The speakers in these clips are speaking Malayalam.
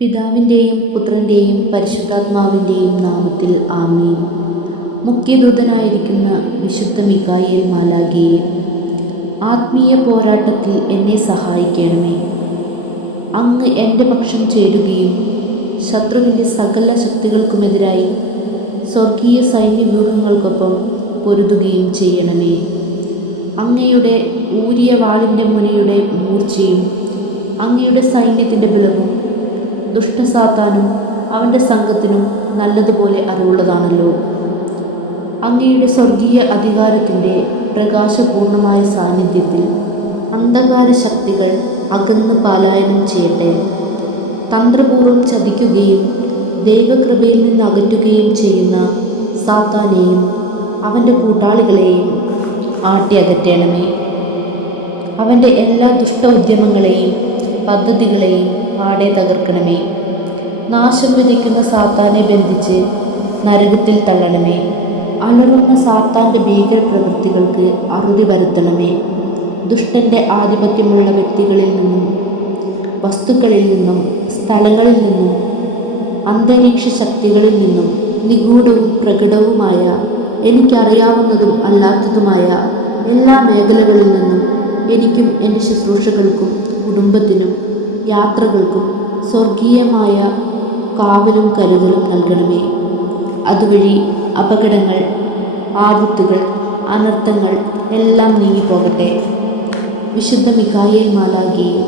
പിതാവിൻ്റെയും പുത്രൻ്റെയും പരിശുദ്ധാത്മാവിൻ്റെയും നാമത്തിൽ ആമീൻ. മുഖ്യദൂതനായിരിക്കുന്ന വിശുദ്ധ മിഖായേൽ മാലാഖയെ, ആത്മീയ പോരാട്ടത്തിൽ എന്നെ സഹായിക്കണമേ. അങ്ങ് എൻ്റെ പക്ഷം ചേരുകയും ശത്രുവിൻ്റെ സകല ശക്തികൾക്കുമെതിരായി സ്വർഗീയ സൈന്യവ്യൂഹങ്ങൾക്കൊപ്പം പൊരുതുകയും ചെയ്യണമേ. അങ്ങയുടെ ഊരിയ വാളിൻ്റെ മുനയുടെ മൂർച്ചയും അങ്ങയുടെ സൈന്യത്തിൻ്റെ ബലവും ദുഷ്ടസാത്താനും അവൻ്റെ സംഘത്തിനും നല്ലതുപോലെ അറിവുള്ളതാണല്ലോ. അങ്ങയുടെ സ്വർഗീയ അധികാരത്തിൻ്റെ പ്രകാശപൂർണമായ സാന്നിധ്യത്തിൽ അന്ധകാര ശക്തികൾ അകന്ന് പലായനം ചെയ്യട്ടെ. തന്ത്രപൂർവ്വം ചതിക്കുകയും ദൈവകൃപയിൽ നിന്ന് അകറ്റുകയും ചെയ്യുന്ന സാത്താനെയും അവൻ്റെ കൂട്ടാളികളെയും ആട്ടി അകറ്റണമേ. അവൻ്റെ എല്ലാ ദുഷ്ട ഉദ്യമങ്ങളെയും പദ്ധതികളെയും പാടെ തകർക്കണമേ. നാശം വിതയ്ക്കുന്ന സാത്താനെ ബന്ധിച്ച് നരകത്തിൽ തള്ളണമേ. അലറുന്ന സാത്താൻ്റെ ഭീകര പ്രവൃത്തികൾക്ക് അറുതി വരുത്തണമേ. ദുഷ്ടൻ്റെ ആധിപത്യമുള്ള വ്യക്തികളിൽ നിന്നും വസ്തുക്കളിൽ നിന്നും സ്ഥലങ്ങളിൽ നിന്നും അന്തരീക്ഷ ശക്തികളിൽ നിന്നും നിഗൂഢവും പ്രകടവുമായ എനിക്കറിയാവുന്നതും അല്ലാത്തതുമായ എല്ലാ മേഖലകളിൽ നിന്നും എനിക്കും എൻ്റെ ശുശ്രൂഷകൾക്കും കുടുംബത്തിനും യാത്രകൾക്കും സ്വർഗീയമായ കാവലും കരുതലും നൽകണമേ. അതുവഴി അപകടങ്ങൾ, ആപത്തുകൾ, അനർത്ഥങ്ങൾ എല്ലാം നീങ്ങിപ്പോകട്ടെ. വിശുദ്ധ മിഖായേൽ മാലാഖയെ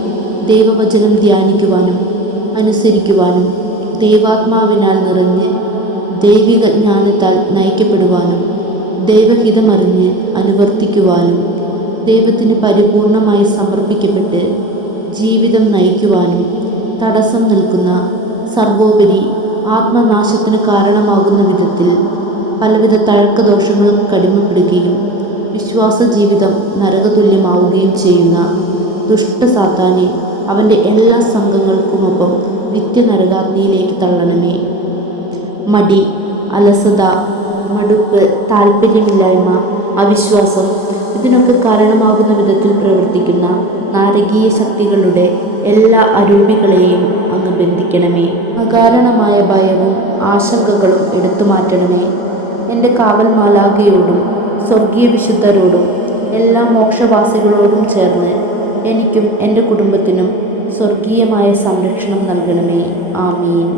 ദൈവവചനം ധ്യാനിക്കുവാനും അനുസരിക്കുവാനും ദൈവാത്മാവിനാൽ നിറഞ്ഞ് ദൈവിക ജ്ഞാനത്താൽ നയിക്കപ്പെടുവാനും ദൈവഹിതമറിഞ്ഞ് അനുവർത്തിക്കുവാനും ദൈവത്തിന് പരിപൂർണമായി സമർപ്പിക്കപ്പെട്ട് ജീവിതം നയിക്കുവാനും തടസ്സം നിൽക്കുന്ന, സർവോപരി ആത്മനാശത്തിന് കാരണമാകുന്ന വിധത്തിൽ പലവിധ തഴക്കദോഷങ്ങൾ കടിമപ്പെടുകയും വിശ്വാസ ജീവിതം നരകതുല്യമാവുകയും ചെയ്യുന്ന ദുഷ്ടസാത്താനെ അവൻ്റെ എല്ലാ സംഘങ്ങൾക്കുമൊപ്പം നിത്യനരകാഗ്നിയിലേക്ക് തള്ളണമേ. മടി, അലസത, മടുപ്പ്, താല്പര്യമില്ലായ്മ, അവിശ്വാസം ഇതിനൊക്കെ കാരണമാകുന്ന വിധത്തിൽ പ്രവർത്തിക്കുന്ന നാരകീയ ശക്തികളുടെ എല്ലാ അരൂപികളെയും അങ്ങ് ബന്ധിക്കണമേ. അകാരണമായ ഭയവും ആശങ്കകളും എടുത്തു മാറ്റണമേ. എൻ്റെ കാവൽ മാലാഖയോടും സ്വർഗീയ വിശുദ്ധരോടും എല്ലാ മോക്ഷവാസികളോടും ചേർന്ന് എനിക്കും എൻ്റെ കുടുംബത്തിനും സ്വർഗീയമായ സംരക്ഷണം നൽകണമേ. ആമീൻ.